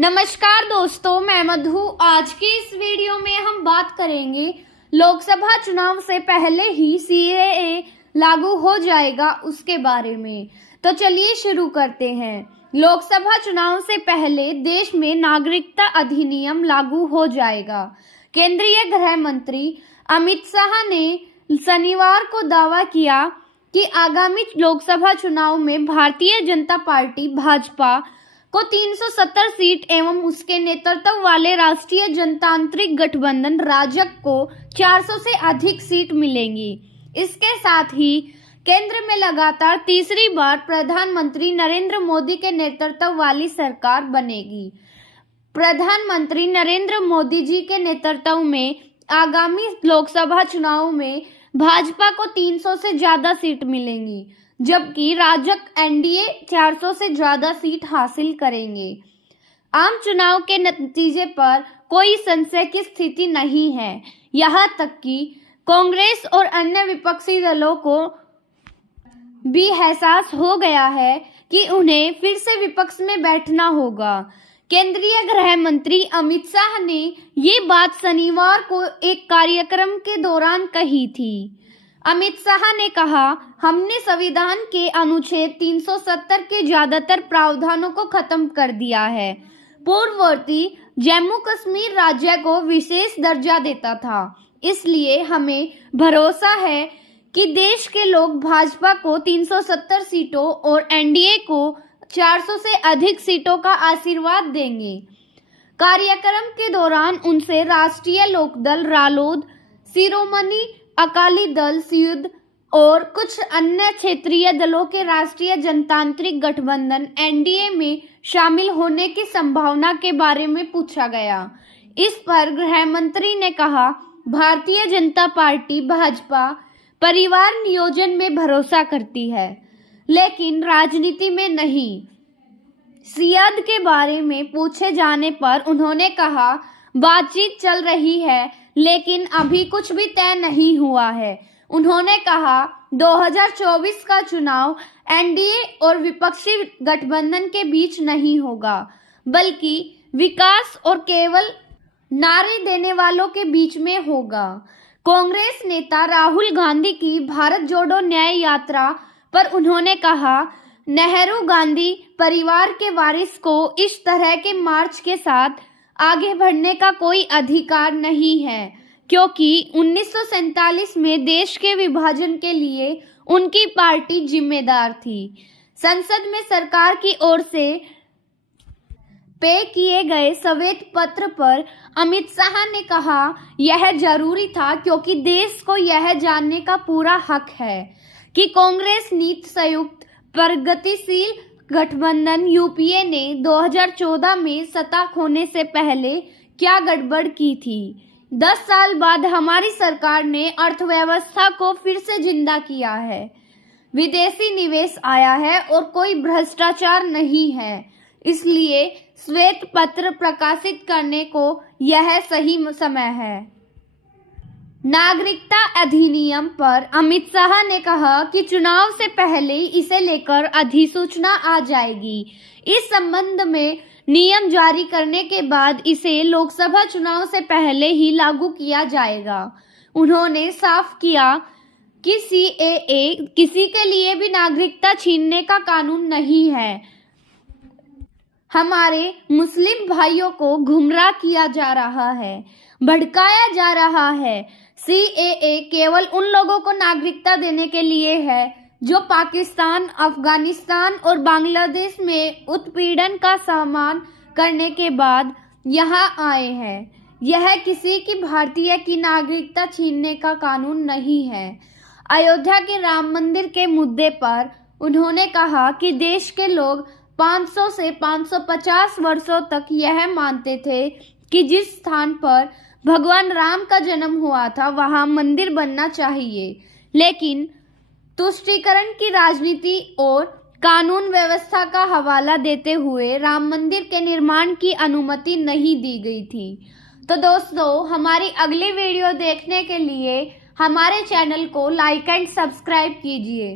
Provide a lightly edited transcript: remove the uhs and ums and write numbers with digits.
नमस्कार दोस्तों, मैं मधु। आज की इस वीडियो में हम बात करेंगे लोकसभा चुनाव से पहले ही सीएए लागू हो जाएगा उसके बारे में। तो चलिए शुरू करते हैं। लोकसभा चुनाव से पहले देश में नागरिकता अधिनियम लागू हो जाएगा। केंद्रीय गृह मंत्री अमित शाह ने शनिवार को दावा किया कि आगामी लोकसभा चुनाव में भारतीय जनता पार्टी भाजपा को 370 सीट एवं उसके नेतृत्व वाले राष्ट्रीय जनतांत्रिक गठबंधन राजग को 400 से अधिक सीट मिलेंगी। इसके साथ ही केंद्र में लगातार तीसरी बार प्रधानमंत्री नरेंद्र मोदी के नेतृत्व वाली सरकार बनेगी। प्रधानमंत्री नरेंद्र मोदी जी के नेतृत्व में आगामी लोकसभा चुनाव में भाजपा को 300 से ज्यादा सीट मिलेंगी, जबकि राजग एनडीए 400 से ज्यादा सीट हासिल करेंगे। आम चुनाव के नतीजे पर कोई संशय की स्थिति नहीं है। यहाँ तक कि कांग्रेस और अन्य विपक्षी दलों को भी एहसास हो गया है कि उन्हें फिर से विपक्ष में बैठना होगा। केंद्रीय गृह मंत्री अमित शाह ने ये बात शनिवार को एक कार्यक्रम के दौरान कही थी। अमित शाह ने कहा, हमने संविधान के अनुच्छेद 370 के ज्यादातर प्रावधानों को खत्म कर दिया है। पूर्ववर्ती जम्मू कश्मीर राज्य को विशेष दर्जा देता था, इसलिए हमें भरोसा है कि देश के लोग भाजपा को 370 सीटों और एनडीए को 400 से अधिक सीटों का आशीर्वाद देंगे। कार्यक्रम के दौरान उनसे राष्ट्रीय लोकदल रालोद, शिरोमणि अकाली दल संयुद और कुछ अन्य क्षेत्रीय दलों के राष्ट्रीय जनतांत्रिक गठबंधन एनडीए में शामिल होने की संभावना के बारे में पूछा गया। इस पर गृह मंत्री ने कहा, भारतीय जनता पार्टी भाजपा परिवार नियोजन में भरोसा करती है, लेकिन राजनीति में नहीं। सियाद के बारे में पूछे जाने पर उन्होंने कहा, बातचीत चल रही है, लेकिन अभी कुछ भी तय नहीं हुआ है। उन्होंने कहा, 2024 का चुनाव एनडीए और विपक्षी गठबंधन के बीच नहीं होगा, बल्कि विकास और केवल नारे देने वालों के बीच में होगा। कांग्रेस नेता राहुल गांधी की भारत जोड़ो न्याय यात्रा पर उन्होंने कहा, नेहरू गांधी परिवार के वारिस को इस तरह के मार्च के साथ आगे बढ़ने का कोई अधिकार नहीं है, क्योंकि 1947 में देश के विभाजन के लिए उनकी पार्टी जिम्मेदार थी। संसद में सरकार की ओर से पे किए गए श्वेत पत्र पर अमित शाह ने कहा, यह जरूरी था क्योंकि देश को यह जानने का पूरा हक है कि कांग्रेस नीति संयुक्त प्रगतिशील गठबंधन यूपीए ने 2014 में सत्ता खोने से पहले क्या गड़बड़ की थी। 10 साल बाद हमारी सरकार ने अर्थव्यवस्था को फिर से जिंदा किया है, विदेशी निवेश आया है और कोई भ्रष्टाचार नहीं है। इसलिए श्वेत पत्र प्रकाशित करने को यह सही समय है। नागरिकता अधिनियम पर अमित शाह ने कहा कि चुनाव से पहले इसे लेकर अधिसूचना आ जाएगी। इस संबंध में नियम जारी करने के बाद इसे लोकसभा चुनाव से पहले ही लागू किया जाएगा। उन्होंने साफ किया कि सीएए किसी के लिए भी नागरिकता छीनने का कानून नहीं है। हमारे मुस्लिम भाइयों को गुमराह किया जा रहा है, भड़काया जा रहा है। सीएए केवल उन लोगों को नागरिकता देने के लिए है जो पाकिस्तान, अफगानिस्तान और बांग्लादेश में उत्पीड़न का सामना करने के बाद यहाँ आए हैं। यह किसी की भारतीय की नागरिकता छीनने का कानून नहीं है। अयोध्या के राम मंदिर के मुद्दे पर उन्होंने कहा कि देश के लोग 500 से 550 वर्षों तक यह मानते थे कि जिस स्थान पर भगवान राम का जन्म हुआ था वहां मंदिर बनना चाहिए, लेकिन तुष्टीकरण की राजनीति और कानून व्यवस्था का हवाला देते हुए राम मंदिर के निर्माण की अनुमति नहीं दी गई थी। तो दोस्तों, हमारी अगली वीडियो देखने के लिए हमारे चैनल को लाइक एंड सब्सक्राइब कीजिए।